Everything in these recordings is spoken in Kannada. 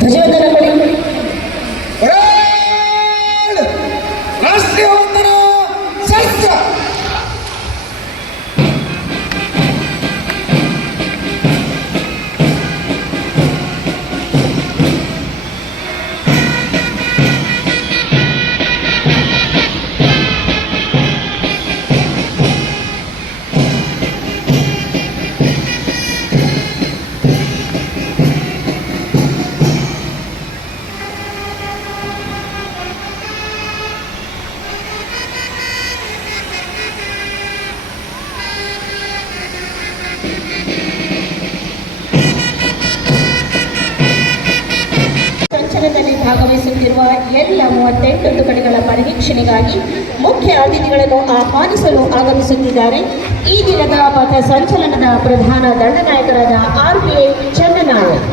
藤原堀 ಭಾಗವಹಿಸುತ್ತಿರುವ ಎಲ್ಲ ಮೂವತ್ತೆಂಟು ತುಕಡಿಗಳ ಪರಿವೀಕ್ಷಣೆಗಾಗಿ ಮುಖ್ಯ ಅತಿಥಿಗಳನ್ನು ಆಹ್ವಾನಿಸಲು ಆಗಮಿಸುತ್ತಿದ್ದಾರೆ. ಈ ದಿನದ ಪಥ ಸಂಚಲನದ ಪ್ರಧಾನ ದಂಡನಾಯಕರಾದ ಆರ್ ಪಿ ಐ ಚಂದನಾಯಕ್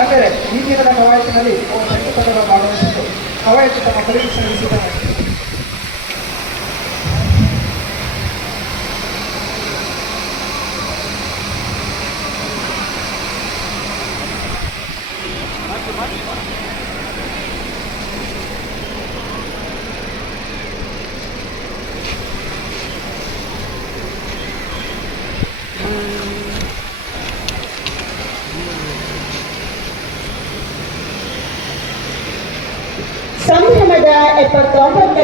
ಆದರೆ ಈ ದಿನದ ಕವಾಯತಿನಲ್ಲಿ ಕವಾಯತು ತಮ್ಮ ಪರಿವೀಕ್ಷಣೆ ಸಂಭ್ರಮದ ಎಪ್ಪತ್ತೊಂಬತ್ತು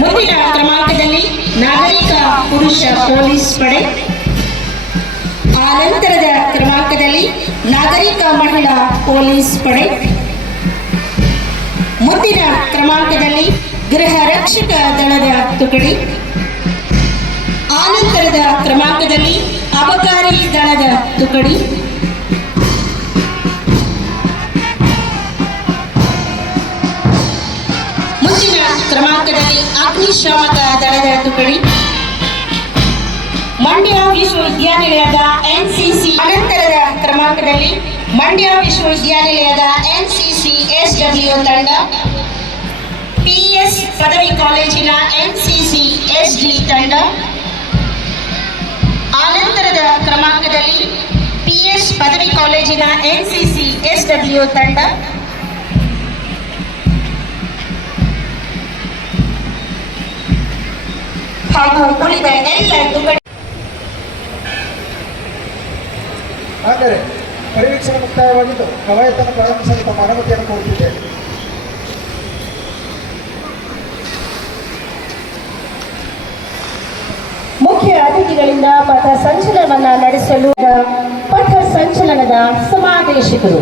ಮುಂದಿನ ಕ್ರಮಾಂಕದಲ್ಲಿ ನಾಗರಿಕ ಪುರುಷ ಪೊಲೀಸ್ ಪಡೆ. ಆನಂತರದ ಕ್ರಮಾಂಕದಲ್ಲಿ ನಾಗರಿಕ ಮಹಿಳಾ ಪೊಲೀಸ್ ಪಡೆ. ಮುಂದಿನ ಕ್ರಮಾಂಕದಲ್ಲಿ ಗೃಹ ರಕ್ಷಕ ದಳದ ತುಕಡಿ. ಆನಂತರದ ಕ್ರಮಾಂಕದಲ್ಲಿ ಅಬಕಾರಿ ದಳದ ತುಕಡಿ. ಅಗ್ನಿಶಾಮಕ ದಳದ ತುಕಡಿ ಮಂಡ್ಯ ವಿಶ್ವವಿದ್ಯಾನಿಲಯದ ಎನ್ಸಿಸಿ ಅನಂತರದ ಕ್ರಮಾಂಕದಲ್ಲಿ ಮಂಡ್ಯ ವಿಶ್ವವಿದ್ಯಾನಿಲಯದ ಎನ್ಸಿಸಿ ಎಸ್ ಡಬ್ಲ್ಯೂ ತಂಡ, ಪಿಎಸ್ ಪದವಿ ಕಾಲೇಜಿನ ಎನ್ಸಿಸಿ ಎಸ್ ಡಿ ತಂಡ ಆನಂತರದ ಕ್ರಮಾಂಕದಲ್ಲಿ ಪಿಎಸ್ ಪದವಿ ಕಾಲೇಜಿನ ಎನ್ಸಿಸಿ ಎಸ್ ಡಬ್ಲ್ಯೂ ತಂಡ ಹಾಗೂ ಉಳಿದ ಎಲ್ಲ ಆದರೆ ಪರಿವೀಕ್ಷಣೆ ಮುಕ್ತಾಯವಾಗಿದ್ದು ಕವಾಯತನ್ನು ಪ್ರಾರಂಭಿಸಲು ತಮ್ಮ ಅನುಮತಿಯನ್ನು ಕೋರುತ್ತಿದ್ದೇವೆ. ಮುಖ್ಯ ಅತಿಥಿಗಳಿಂದ ಪಥ ಸಂಚಲನವನ್ನ ನಡೆಸಲು ಪಥ ಸಂಚಲನದ ಸಮಾದೇಶಕರು.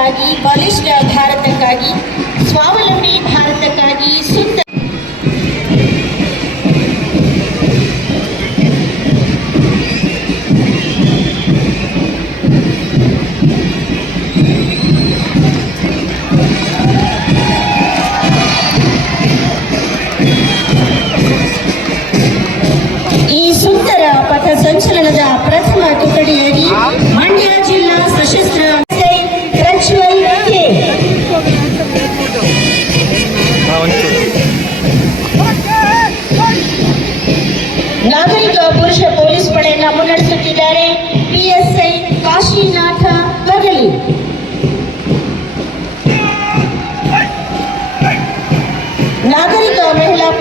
ಭಾರತಕ್ಕಾಗಿ ಬಲಿಷ್ಠ ಭಾರತಕ್ಕಾಗಿ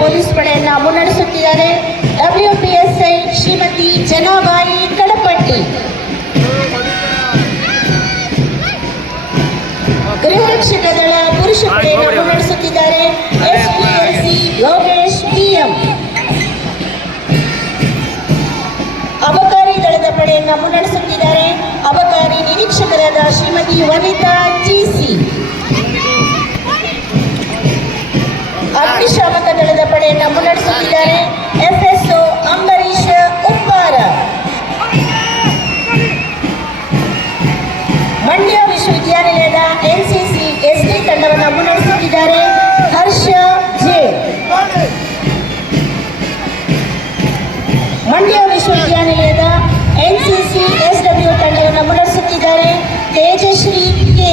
ಪೊಲೀಸ್ ಪಡೆಯನ್ನು ಮುನ್ನಡೆಸುತ್ತಿದ್ದಾರೆ. W P S I Shrimati Janabai Kadapatti. ಗೃಹ ರಕ್ಷಕ ದಳ ಪುರುಷ ಪಡೆಯನ್ನ ಮುನ್ನಡೆಸುತ್ತಿದ್ದಾರೆ. S P L C Yogesh PM. ಅಬಕಾರಿ ದಳದ ಪಡೆಯನ್ನು ಮುನ್ನಡೆಸುತ್ತಿದ್ದಾರೆ. ಅಬಕಾರಿ ನಿರೀಕ್ಷಕರಾದ ಶ್ರೀಮತಿ ವನಿತಾ ಜಿಸಿ ಅಗ್ನಿಶಾಮಕ ದಳದ ಪಡೆಯನ್ನು ಮುನ್ನಡೆಸುತ್ತಿದ್ದಾರೆ. ಎಫ್ಎಸ್ಒ ಅಂಬರೀಶ್ ಉಪ್ಪಾರ ಮಂಡ್ಯ ವಿಶ್ವವಿದ್ಯಾನಿಲಯದ ಎನ್ಸಿಸಿ ಎಸ್ಡಿ ತಂಡವನ್ನು ಮುನ್ನಡೆಸುತ್ತಿದ್ದಾರೆ. ಹರ್ಷ ಜೆ. ಮಂಡ್ಯ ವಿಶ್ವವಿದ್ಯಾನಿಲಯದ ಎನ್ಸಿಸಿ ಎಸ್ಡಬ್ಲ್ಯೂ ತಂಡವನ್ನು ಮುನ್ನಡೆಸುತ್ತಿದ್ದಾರೆ. ತೇಜಶ್ರೀ ಕೆ.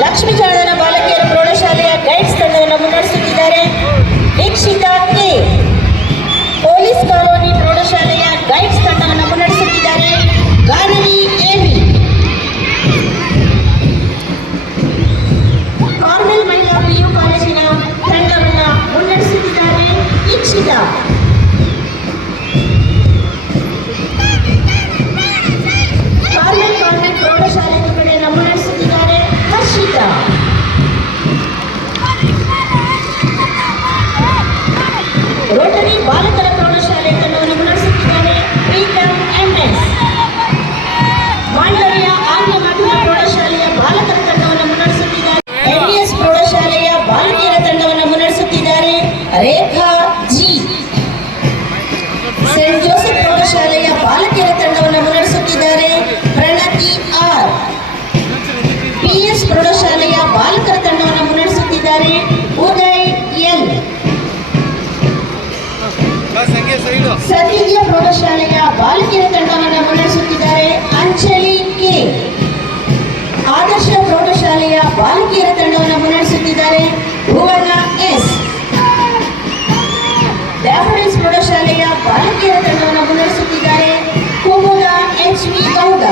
ಲಕ್ಷ್ಮೀಚಾರ್ಯನ ಬಾಲಕಿಯರ ಸೈಡು ಪ್ರೌಢಶಾಲೆಯ ಬಾಲಕಿಯರ ತಂಡವನ್ನು ಮುನ್ನಡೆಸುತ್ತಿದ್ದಾರೆ. ಅಂಜಲಿ ಕೆ. ಆದರ್ಶ ಪ್ರೌಢಶಾಲೆಯ ಬಾಲಕಿಯರ ತಂಡವನ್ನು ಮುನ್ನಡೆಸುತ್ತಿದ್ದಾರೆ. ಭುವನ ಎಸ್. ಡ್ಯಾಫಡಿಲ್ಸ್ ಪ್ರೌಢಶಾಲೆಯ ಬಾಲಕಿಯರ ತಂಡವನ್ನು ಮುನ್ನಡೆಸುತ್ತಿದ್ದಾರೆ. Kumuda H V Gowda.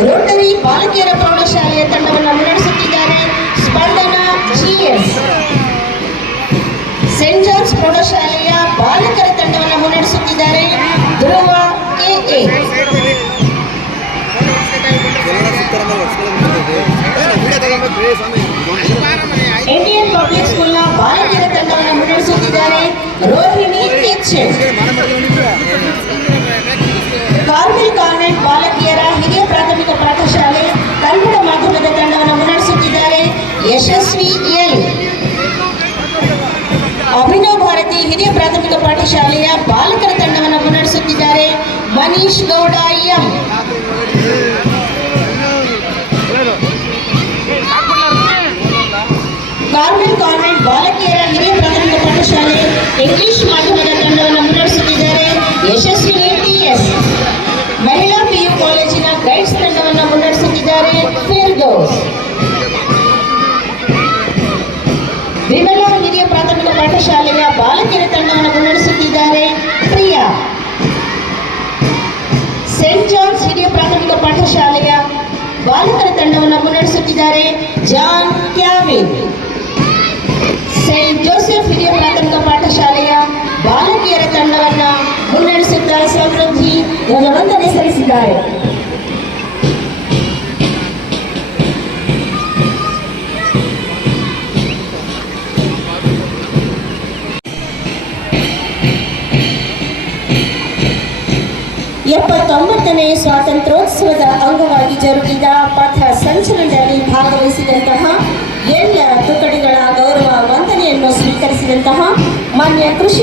Rotary ಬಾಲಕಿಯರ ಪ್ರೌಢಶಾಲೆಯ ತಂಡವನ್ನು ಮುನ್ನಡೆಸುತ್ತಿದ್ದಾರೆ. ಸ್ಪಂದನ ಸೆಂಟ್ ಜಾನ್ಸ್ ಪ್ರೌಢಶಾಲೆಯ ಬಾಲಕರ ತಂಡವನ್ನು ಮುನ್ನಡೆಸುತ್ತಿದ್ದಾರೆ. ಧ್ರುವ ಕೆಎ ಇಂಡಿಯನ್ ಪಬ್ಲಿಕ್ ಸ್ಕೂಲ್ನ ಬಾಲಕಿಯರ ತಂಡವನ್ನು ಮುನ್ನಡೆಸುತ್ತಿದ್ದಾರೆ. ರೋಹಿಣಿ ಎಚ್ ಹಿರಿಯ ಪ್ರಾಥಮಿಕ ಪಾಠಶಾಲೆಯ ಬಾಲಕರ ತಂಡವನ್ನು ಮುನ್ನಡೆಸುತ್ತಿದ್ದಾರೆ Manish Gowda M Carmel convent ಬಾಲಕಿಯರ ಹಿರಿಯ ಪ್ರಾಥಮಿಕ ಪಾಠಶಾಲೆ ಇಂಗ್ಲಿಷ್ ಮಾಧ್ಯಮದ ತಂಡವನ್ನು ಮುನ್ನಡೆಸುತ್ತಿದ್ದಾರೆ ಯಶಸ್ವಿನಿ ಟಿಎಸ್ ಮಹಿಳಾ ಪಿಯು ಕಾಲೇಜಿನ ಗೈಡ್ಸ್ ತಂಡವನ್ನು ಮುನ್ನಡೆಸುತ್ತಿದ್ದಾರೆ ಫಿರ್ದೋಸ್ ವಿಮಲಾ ಹಿರಿಯ ಪ್ರಾಥಮಿಕ ಪಾಠಶಾಲೆಯ ಸೆಂಟ್ ಜಾನ್ಸ್ ಹಿರಿಯ ಪ್ರಾಥಮಿಕ ಪಾಠಶಾಲೆಯ ಬಾಲಕರ ತಂಡವನ್ನು ಮುನ್ನಡೆಸುತ್ತಿದ್ದಾರೆ ಜಾನ್ ಕ್ಯಾವಿನ್ ಸೆಂಟ್ ಜೋಸೆಫ್ ಹಿರಿಯ ಪ್ರಾಥಮಿಕ ಪಾಠಶಾಲೆಯ ಬಾಲಕಿಯರ ತಂಡವನ್ನು ಮುನ್ನಡೆಸುತ್ತಾ ಸಮೃದ್ಧಿ ಧ್ವಜವಂದನೆ ಸಲ್ಲಿಸಿದ್ದಾರೆ ಎಪ್ಪತ್ತೊಂಬತ್ತನೇ ಸ್ವಾತಂತ್ರ್ಯೋತ್ಸವದ ಅಂಗವಾಗಿ ಜರುಗಿದ ಪಥ ಸಂಚಲನದಲ್ಲಿ ಭಾಗವಹಿಸಿದಂತಹ ಎಲ್ಲ ತುಕಡಿಗಳ ಗೌರವ ವಂದನೆಯನ್ನು ಸ್ವೀಕರಿಸಿದಂತಹ ಮಾನ್ಯ ಕೃಷಿ